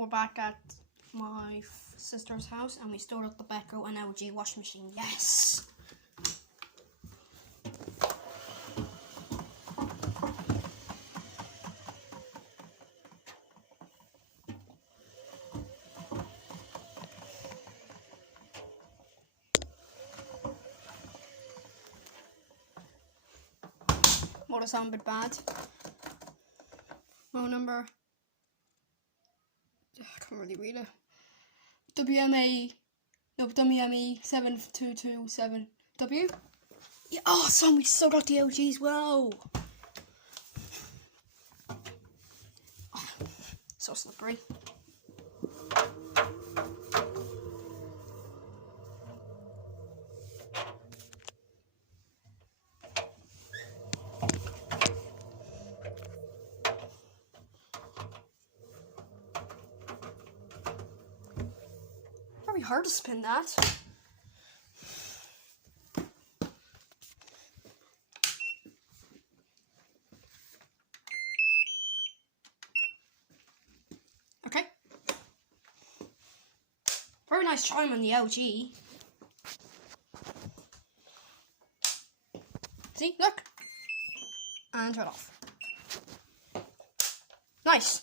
we're back at my sister's house and we stored up the beko and LG washing machine. Yes! Well, it sound a bit bad. Phone number. I can't really read it. WME 7227W. Yeah, oh, son, we still got the LGs. Whoa. Oh, so slippery. Very hard to spin that. Okay. Very nice chime on the LG. See, look. And turn off. Nice.